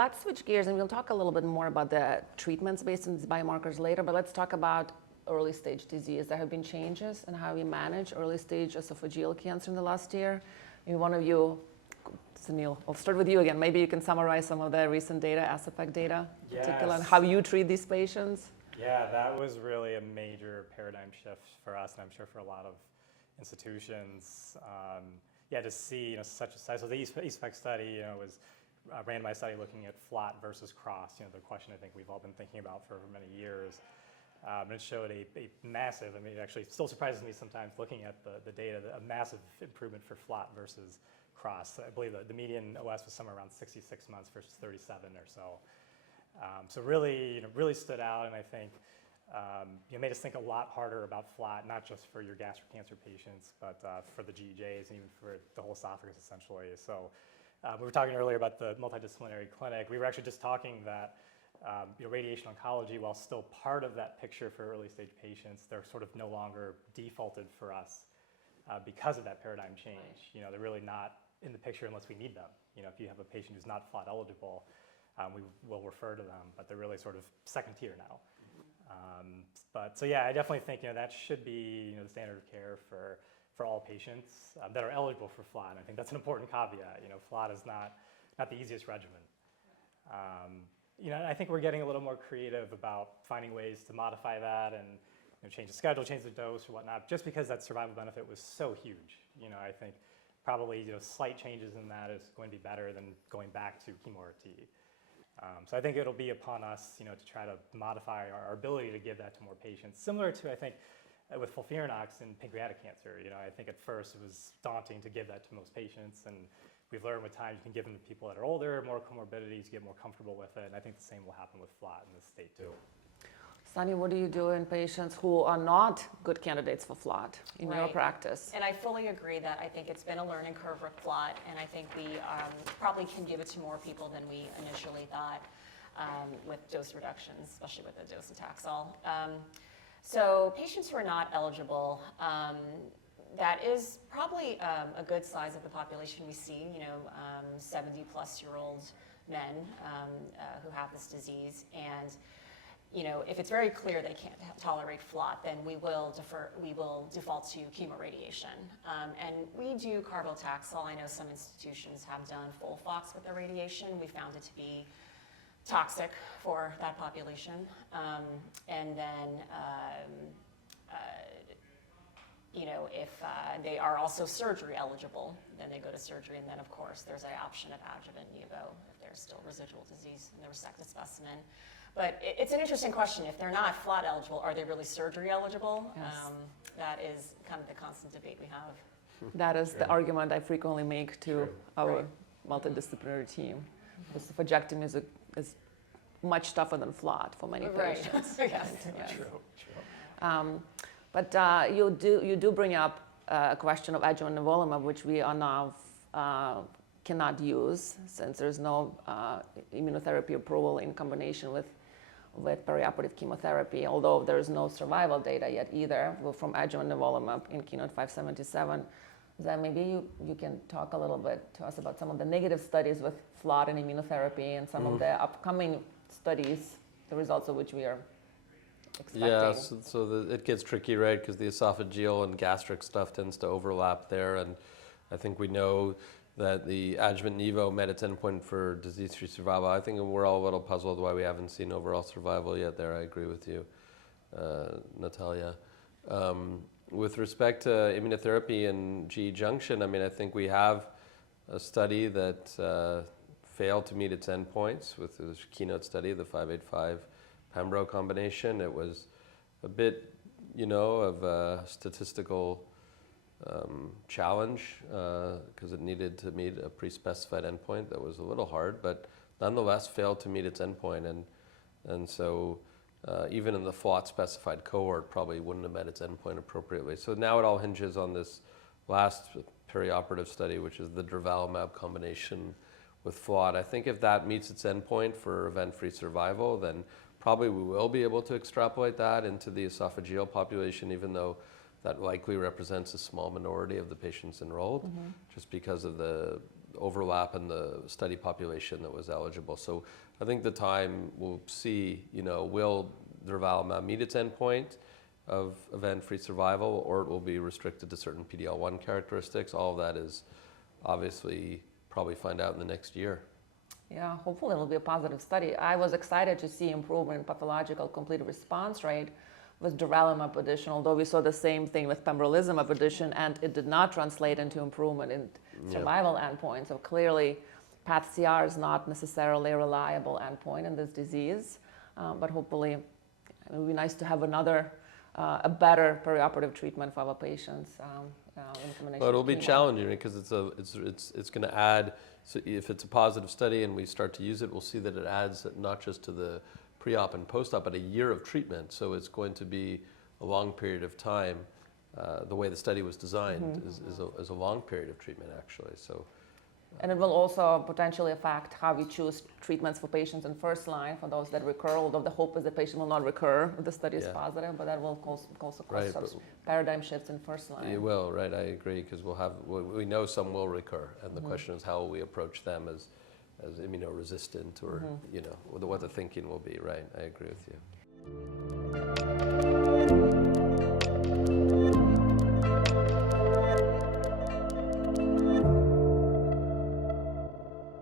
let's switch gears, and we'll talk a little bit more about the treatments based on these biomarkers later, but let's talk about early stage disease. There have been changes in how we manage early stage esophageal cancer in the last year. Maybe one of you, Suneel, I'll start with you again. Maybe you can summarize some of the recent data, ESOPEC data, in particular, and how you treat these patients. Yeah, that was really a major paradigm shift for us, and I'm sure for a lot of institutions. To see such a size. So the ESOPEC study was a randomized study looking at FLOT versus cross. The question I think we've all been thinking about for many years. And it showed a massive, it actually still surprises me sometimes looking at the data, a massive improvement for FLOT versus cross. I believe that the median OS was somewhere around 66 months versus 37 or so. So really, really stood out, and I think made us think a lot harder about FLOT, not just for your gastric cancer patients, but for the GEJs and even for the whole esophagus, essentially. So we were talking earlier about the multidisciplinary clinic. We were actually just talking that radiation oncology, while still part of that picture for early stage patients, they're sort of no longer defaulted for us because of that paradigm change. They're really not in the picture unless we need them. If you have a patient who's not FLOT eligible, we will refer to them, but they're really sort of second tier now. I definitely think that should be the standard of care for all patients that are eligible for FLOT. I think that's an important caveat. FLOT is not the easiest regimen. I think we're getting a little more creative about finding ways to modify that and change the schedule, change the dose or whatnot, just because that survival benefit was so huge. I think probably slight changes in that is going to be better than going back to chemotherapy. So I think it'll be upon us, to try to modify our ability to give that to more patients. Similar to, I think, with FOLFIRINOX in pancreatic cancer. I think at first it was daunting to give that to most patients, and we've learned with time you can give them to people that are older, more comorbidities, get more comfortable with it, and I think the same will happen with FLOT in this state too. Sunny, what do you do in patients who are not good candidates for FLOT in your practice? And I fully agree that I think it's been a learning curve with FLOT, and I think we probably can give it to more people than we initially thought with dose reductions, especially with the dose of Taxol. So patients who are not eligible, that is probably a good size of the population we see, 70-plus-year-old men who have this disease. And if it's very clear they can't tolerate FLOT, then we will default to chemoradiation. And we do carbotaxol. I know some institutions have done FOLFOX with the radiation. We found it to be toxic for that population. And then, if they are also surgery eligible, then they go to surgery. And then, of course, there's an option of adjuvant nivo if there's still residual disease in the resected specimen. But it's an interesting question. If they're not FLOT eligible, are they really surgery eligible? Yes. That is kind of the constant debate we have. That is the argument I frequently make to our multidisciplinary team. Esophagectomy is much tougher than FLOT for many patients. Yes. True. But you do bring up a question of adjuvant nivolumab, which we are now cannot use since there's no immunotherapy approval in combination with perioperative chemotherapy, although there is no survival data yet either from adjuvant nivolumab in Keynote 577. Then maybe you can talk a little bit to us about some of the negative studies with FLOT and immunotherapy and some of the upcoming studies, the results of which we are expecting. Yeah, so it gets tricky, right? Because the esophageal and gastric stuff tends to overlap there, and I think we know that the adjuvant nivo met its endpoint for disease-free survival. I think we're all a little puzzled why we haven't seen overall survival yet there. I agree with you, Nataliya. With respect to immunotherapy and GE junction, I think we have a study that failed to meet its endpoints with the Keynote study, the 585 Pembro combination. It was a bit, of a statistical challenge because it needed to meet a pre-specified endpoint that was a little hard, but nonetheless failed to meet its endpoint, and so even in the FLOT specified cohort probably wouldn't have met its endpoint appropriately. So now it all hinges on this last perioperative study, which is the durvalumab combination with FLOT. I think if that meets its endpoint for event-free survival, then probably we will be able to extrapolate that into the esophageal population, even though that likely represents a small minority of the patients enrolled, just because of the overlap in the study population that was eligible. So I think the time we'll see, will durvalumab meet its endpoint of event-free survival, or it will be restricted to certain PD-L1 characteristics. All of that is obviously probably find out in the next year. Yeah, hopefully it will be a positive study. I was excited to see improvement in pathological complete response rate with durvalumab addition, although we saw the same thing with pembrolizumab addition, and it did not translate into improvement in survival endpoints. So clearly, path-CR is not necessarily a reliable endpoint in this disease, but hopefully it would be nice to have another, a better perioperative treatment for our patients. In combination But it'll with be chemo. challenging because it's going to add. So if it's a positive study and we start to use it, we'll see that it adds not just to the pre-op and post-op, but a year of treatment. So it's going to be a long period of time. The way the study was designed is a long period of treatment, actually. So. And it will also potentially affect how we choose treatments for patients in first line, for those that recur, although the hope is the patient will not recur if the study is positive, but that will also cause some paradigm shifts in first line. It will, right, I agree, because we know some will recur, and the question is how will we approach them as immunoresistant, or what the thinking will be, right? I agree with you.